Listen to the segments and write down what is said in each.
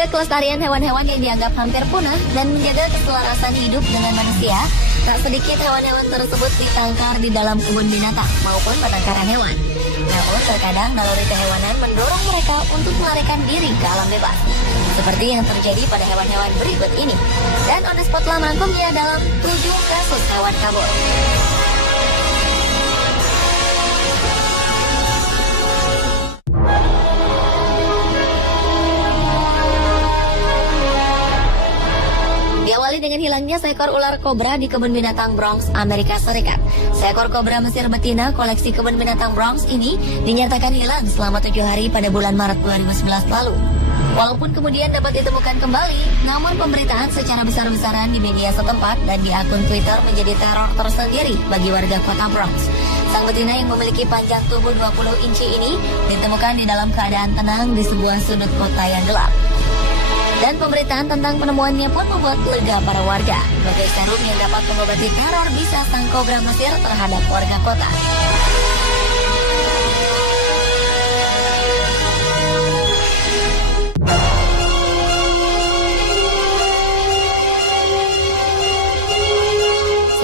menjaga kelestarian hewan-hewan yang dianggap hampir punah dan menjaga keselarasan hidup dengan manusia, tak sedikit hewan-hewan tersebut ditangkar di dalam kebun binatang maupun penangkaran hewan. Namun terkadang naluri kehewanan mendorong mereka untuk melarikan diri ke alam bebas, seperti yang terjadi pada hewan-hewan berikut ini. Dan On The Spot telah merangkumnya dalam 7 kasus hewan kabur. Diawali dengan hilangnya seekor ular kobra di kebun binatang Bronx, Amerika Serikat. Seekor kobra Mesir betina koleksi kebun binatang Bronx ini dinyatakan hilang selama 7 hari pada bulan Maret 2011 lalu. Walaupun kemudian dapat ditemukan kembali, namun pemberitaan secara besar-besaran di media setempat dan di akun Twitter menjadi teror tersendiri bagi warga kota Bronx. Sang betina yang memiliki panjang tubuh 20 inci ini ditemukan di dalam keadaan tenang di sebuah sudut kota yang gelap. Dan pemberitaan tentang penemuannya pun membuat lega para warga. Bagai serum yang dapat mengobati teror bisa sang kobra Mesir terhadap warga kota.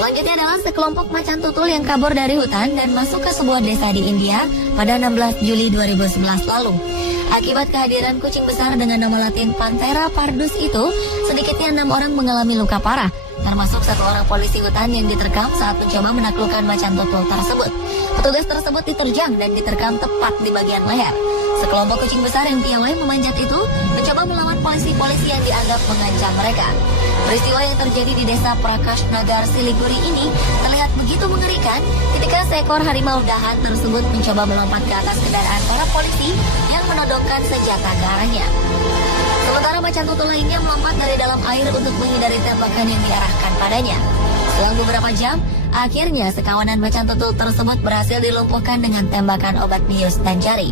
Selanjutnya adalah sekelompok macan tutul yang kabur dari hutan dan masuk ke sebuah desa di India pada 16 Juli 2011 lalu. Akibat kehadiran kucing besar dengan nama latin Panthera pardus itu, sedikitnya 6 orang mengalami luka parah, termasuk 1 orang polisi hutan yang diterkam saat mencoba menaklukkan macan tutul tersebut. Petugas tersebut diterjang dan diterkam tepat di bagian leher. Sekelompok kucing besar yang piawai memanjat itu mencoba melawan polisi-polisi yang dianggap mengancam mereka. Peristiwa yang terjadi di desa Prakash Nagar, Siliguri ini terlihat begitu mengerikan ketika seekor harimau dahan tersebut mencoba melompat ke atas kendaraan para polisi yang menodongkan senjata ke arahnya. Sementara macan tutul lainnya melompat dari dalam air untuk menghindari tembakan yang diarahkan padanya. Selang beberapa jam, akhirnya sekawanan macan tutul tersebut berhasil dilumpuhkan dengan tembakan obat bius dan jari.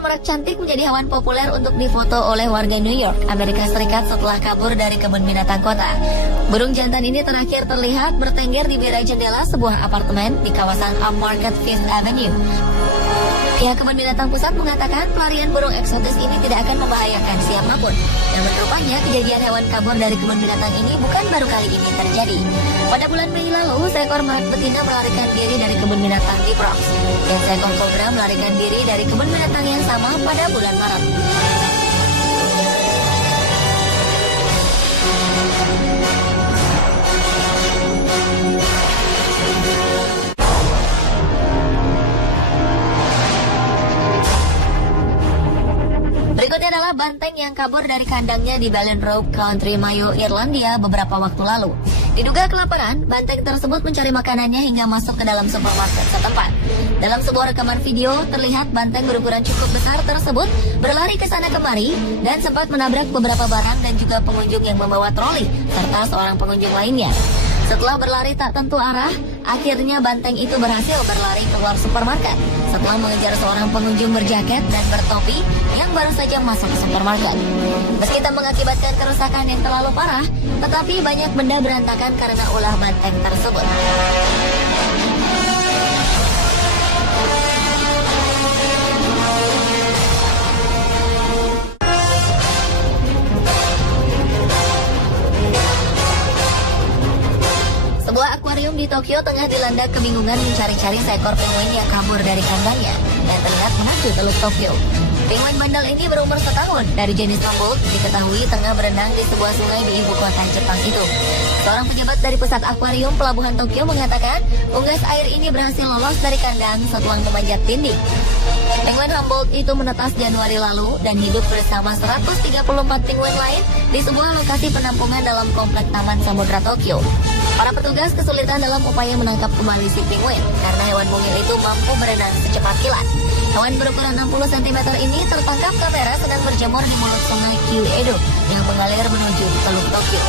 Merak cantik menjadi hewan populer untuk difoto oleh warga New York, Amerika Serikat setelah kabur dari kebun binatang kota. Burung jantan ini terakhir terlihat bertengger di bira jendela sebuah apartemen di kawasan Upmarket Fifth Avenue. Pihak kebun binatang pusat mengatakan pelarian burung eksotis ini tidak akan membahayakan siapapun. Namun rupanya kejadian hewan kabur dari kebun binatang ini bukan baru kali ini terjadi. Pada bulan Mei lalu, seekor merak betina melarikan diri dari kebun binatang di Bronx. Dan seekor kobra melarikan diri dari kebun binatang yang sama pada bulan Maret. Berikutnya adalah banteng yang kabur dari kandangnya di Ballinrobe, County Mayo, Irlandia beberapa waktu lalu. Diduga kelaparan, banteng tersebut mencari makanannya hingga masuk ke dalam supermarket setempat. Dalam sebuah rekaman video, terlihat banteng berukuran cukup besar tersebut berlari ke sana kemari dan sempat menabrak beberapa barang dan juga pengunjung yang membawa troli, serta seorang pengunjung lainnya. Setelah berlari tak tentu arah, akhirnya banteng itu berhasil berlari keluar supermarket setelah mengejar seorang pengunjung berjaket dan bertopi yang baru saja masuk ke supermarket. Meski tak mengakibatkan kerusakan yang terlalu parah, tetapi banyak benda berantakan karena ulah banteng tersebut. Sebuah akuarium di Tokyo tengah dilanda kebingungan mencari-cari seekor penguin yang kabur dari kandangnya dan terlihat menuju Teluk Tokyo. Penguin bandel ini berumur setahun, dari jenis Humboldt, diketahui tengah berenang di sebuah sungai di ibu kota Jepang itu. Seorang pejabat dari pusat akuarium Pelabuhan Tokyo mengatakan unggas air ini berhasil lolos dari kandang setelah memanjat dinding. Penguin Humboldt itu menetas Januari lalu dan hidup bersama 134 penguin lain di sebuah lokasi penampungan dalam komplek Taman Samudra Tokyo. Para petugas kesulitan dalam upaya menangkap kembali si penguin karena hewan mungil itu mampu berenang secepat kilat. Hewan berukuran 60 cm ini tertangkap kamera sedang berjemur di mulut sungai Kyu-Edo yang mengalir menuju Teluk Tokyo.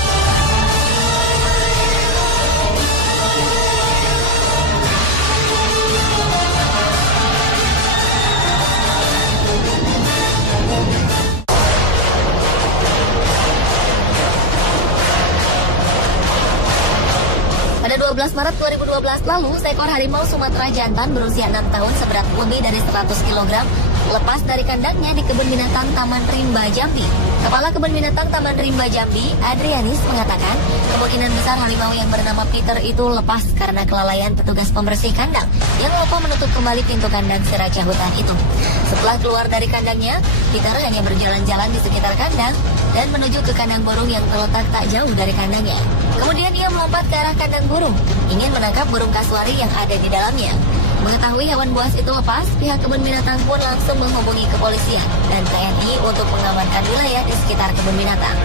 15 Maret 2012 lalu, seekor harimau Sumatera jantan berusia 6 tahun seberat lebih dari 100 kg lepas dari kandangnya di kebun binatang Taman Rimba Jambi. Kepala Kebun Binatang Taman Rimba Jambi, Adrianis, mengatakan kemungkinan besar harimau yang bernama Peter itu lepas karena kelalaian petugas pembersih kandang yang lupa menutup kembali pintu kandang si raja hutan itu. Setelah keluar dari kandangnya, Peter hanya berjalan-jalan di sekitar kandang dan menuju ke kandang burung yang terletak tak jauh dari kandangnya. Kemudian ia melompat ke arah kandang burung, ingin menangkap burung kasuari yang ada di dalamnya. Mengetahui hewan buas itu lepas, pihak kebun binatang pun langsung menghubungi kepolisian dan TNI untuk mengamankan wilayah di sekitar kebun binatang.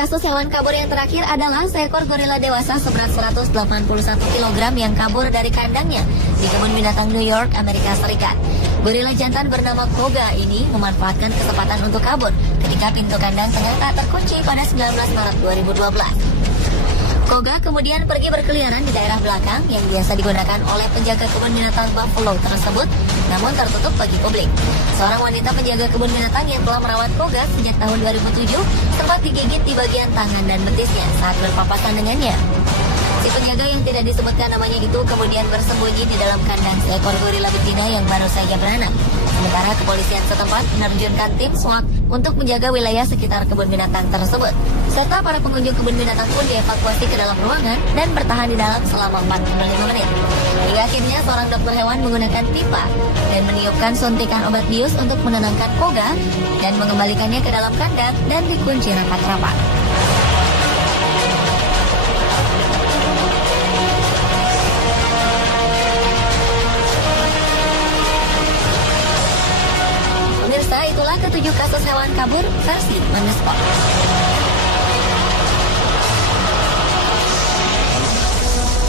Kasus hewan kabur yang terakhir adalah seekor gorila dewasa seberat 181 kg yang kabur dari kandangnya di kebun binatang New York, Amerika Serikat. Gorila jantan bernama Koga ini memanfaatkan kesempatan untuk kabur ketika pintu kandang ternyata terkunci pada 19 Maret 2012. Koga kemudian pergi berkeliaran di daerah belakang yang biasa digunakan oleh penjaga kebun binatang Buffalo tersebut, namun tertutup bagi publik. Seorang wanita penjaga kebun binatang yang telah merawat Koga sejak tahun 2007 sempat digigit di bagian tangan dan betisnya saat berpapasan dengannya. Si penjaga yang tidak disebutkan namanya itu kemudian bersembunyi di dalam kandang seekor gorila betina yang baru saja beranak. Sementara kepolisian setempat menerjunkan tim SWAT untuk menjaga wilayah sekitar kebun binatang tersebut. Serta para pengunjung kebun binatang pun dievakuasi ke dalam ruangan dan bertahan di dalam selama 45 menit. Hingga akhirnya seorang dokter hewan menggunakan pipa dan meniupkan suntikan obat bius untuk menenangkan Koga dan mengembalikannya ke dalam kandang dan dikunci rapat-rapat. Pemirsa, itulah ketujuh kasus hewan kabur versi Manesport.